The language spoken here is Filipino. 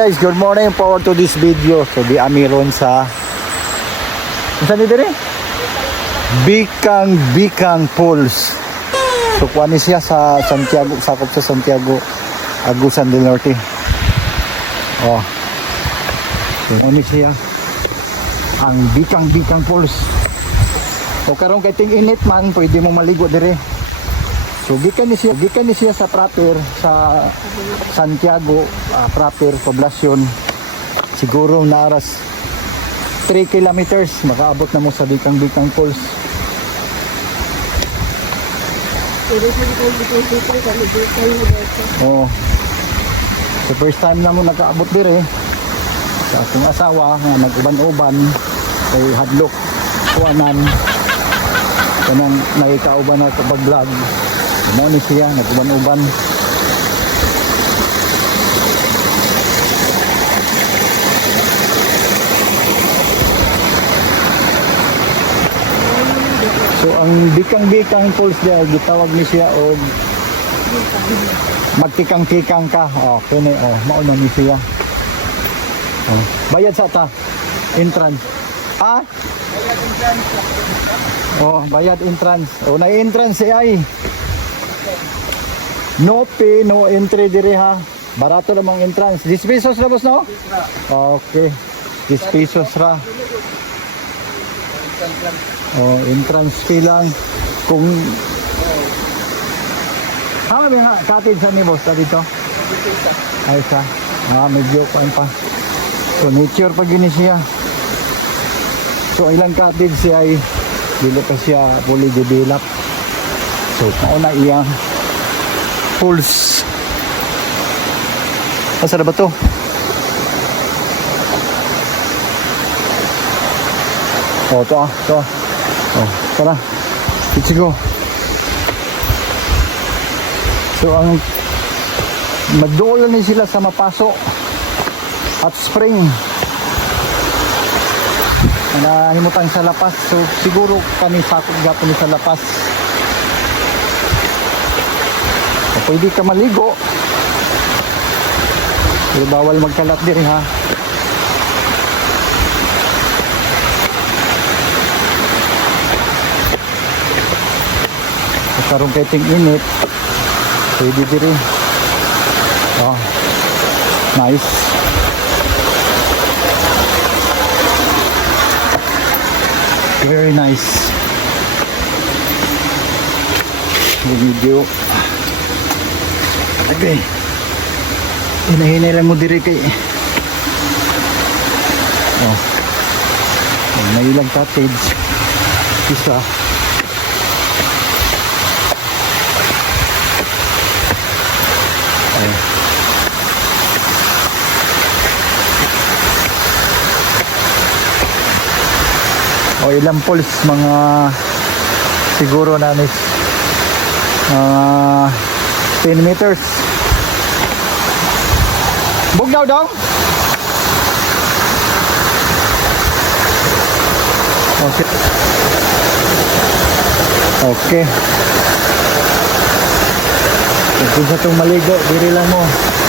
Guys, good morning forward to this video. So di amiron sa Unsa ni dire? Bikang Bikang Falls. So kuan siya sa Santiago, sakop sa Santiago, Agusan del Norte. Oh. So kuan siya ang Bikang Bikang Falls. So karon kay ting init man, pwede mo maligo dire. So gikan ni siya, gikan ni siya sa proper sa Santiago ah, proper poblasyon. Siguro naras 3 kilometers makaabot na mo sa Bikang Bikang Falls. Oo. So first time na mo nakaabot dire sa akong asawa nga nag-uban-uban kay hadlok kuanan kanang nakikauban ako pag vlog ni siya nag-uban-uban So ang bikang-bikang falls niya gitawag ni siya og magtikang-tikang ka. Oh, kini oh, mauna ni siya. Oh, bayad sa ta. Entrance. Ah? Oh, bayad entrance. Oh, na entrance ay. No pay, no entry dire ha. Barato namang entrance. 10 pesos na boss no? Okay. 10 pesos ra. Oh, entrance fee lang. Kung How may nga cottage sa ni boss dito? Ay sa. Ah, medyo kuan pa. So nature pag gini siya. So ilang cottage siya ay dili pa siya fully develop. So mauna iya pools. Asa ba to? Oh, to ah, to. ah. Oh, tara. Let's go. So ang magduol ni sila sa mapaso at spring na himutang sa lapas so siguro kami sakop gapon sa lapas so, pwede ka maligo pero bawal magkalat din ha karon kay ting init Pwede din rin. Oh. Nice. Very nice. Video. Okay. Hinahinay lang mo diri kay. Oh. May ilang cottage. Isa. Ayan. O ilang poles mga siguro na ni uh, 10 meters. Bugnaw dong. Okay. Okay. Kung sa itong maligo, diri lang mo.